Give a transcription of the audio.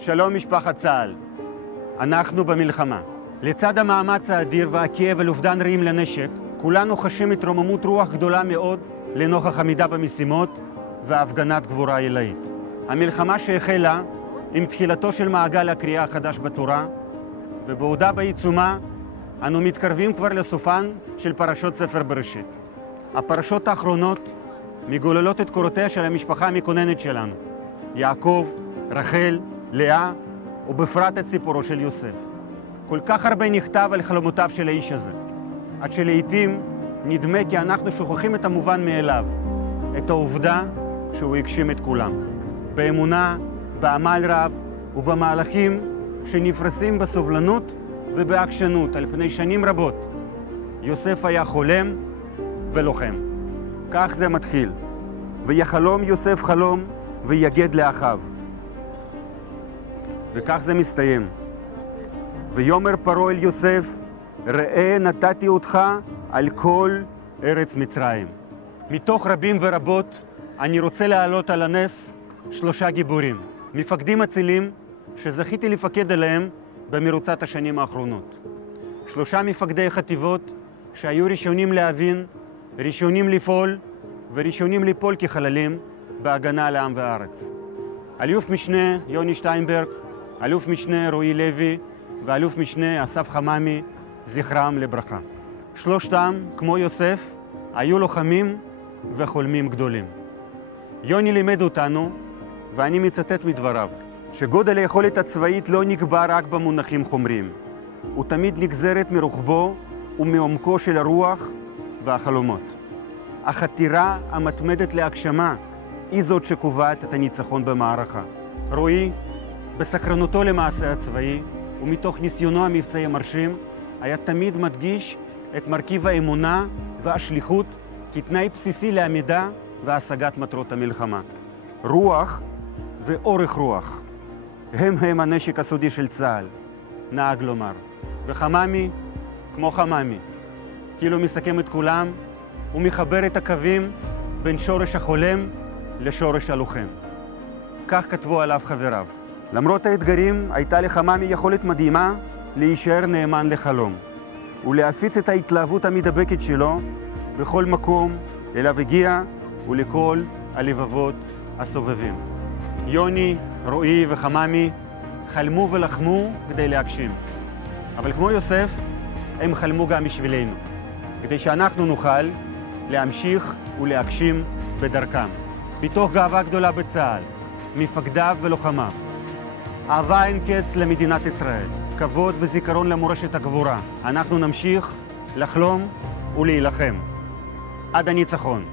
שלום משפחת צה"ל, אנחנו במלחמה. לצד המאמץ האדיר והכאב על אובדן רעים לנשק, כולנו חשים התרוממות רוח גדולה מאוד לנוכח עמידה במשימות והפגנת גבורה עילאית. המלחמה שהחלה עם תחילתו של מעגל הקריאה החדש בתורה, ובעודה בעיצומה אנו מתקרבים כבר לסופן של פרשות ספר בראשית. הפרשות האחרונות מגוללות את קורותיה של המשפחה המכוננת שלנו, יעקב, רחל, לאה, ובפרט את סיפורו של יוסף. כל כך הרבה נכתב על חלומותיו של האיש הזה, עד שלעיתים נדמה כי אנחנו שוכחים את המובן מאליו, את העובדה שהוא הגשים את כולם. באמונה, בעמל רב ובמהלכים שנפרסים בסובלנות ובעקשנות על פני שנים רבות, יוסף היה חולם ולוחם. כך זה מתחיל. ויחלום יוסף חלום ויגד לאחיו. וכך זה מסתיים. ויאמר פרעה אל יוסף, ראה נתתי אותך על כל ארץ מצרים. מתוך רבים ורבות אני רוצה להעלות על הנס 3 גיבורים, מפקדים אצילים שזכיתי לפקד עליהם במרוצת השנים האחרונות. 3 מפקדי חטיבות שהיו ראשונים להבין, ראשונים לפעול וראשונים ליפול כחללים בהגנה על העם והארץ. אלוף משנה יוני שטיינברג, אלוף משנה רועי לוי ואלוף משנה אסף חממי, זכרם לברכה. 3, כמו יוסף, היו לוחמים וחולמים גדולים. יוני לימד אותנו, ואני מצטט מדבריו, שגודל היכולת הצבאית לא נקבע רק במונחים חומריים. הוא תמיד נגזרת מרוחבו ומעומקו של הרוח והחלומות. החתירה המתמדת להגשמה היא זאת שקובעת את הניצחון במערכה. רועי, בסקרנותו למעשה הצבאי ומתוך ניסיונו המבצעי המרשים, היה תמיד מדגיש את מרכיב האמונה והשליחות כתנאי בסיסי לעמידה והשגת מטרות המלחמה. רוח ואורך רוח הם הנשק הסודי של צה"ל, נהג לומר. וחממי, כמו חממי, כאילו מסכם את כולם ומחבר את הקווים בין שורש החולם לשורש הלוחם. כך כתבו עליו חבריו. למרות האתגרים, הייתה לחממי יכולת מדהימה להישאר נאמן לחלום ולהפיץ את ההתלהבות המדבקת שלו בכל מקום אליו הגיע ולכל הלבבות הסובבים. יוני, רועי וחממי חלמו ולחמו כדי להגשים. אבל כמו יוסף, הם חלמו גם בשבילנו, כדי שאנחנו נוכל להמשיך ולהגשים בדרכם. מתוך גאווה גדולה בצה"ל, מפקדיו ולוחמיו, אהבה אין קץ למדינת ישראל, כבוד וזיכרון למורשת הגבורה. אנחנו נמשיך לחלום ולהילחם עד הניצחון.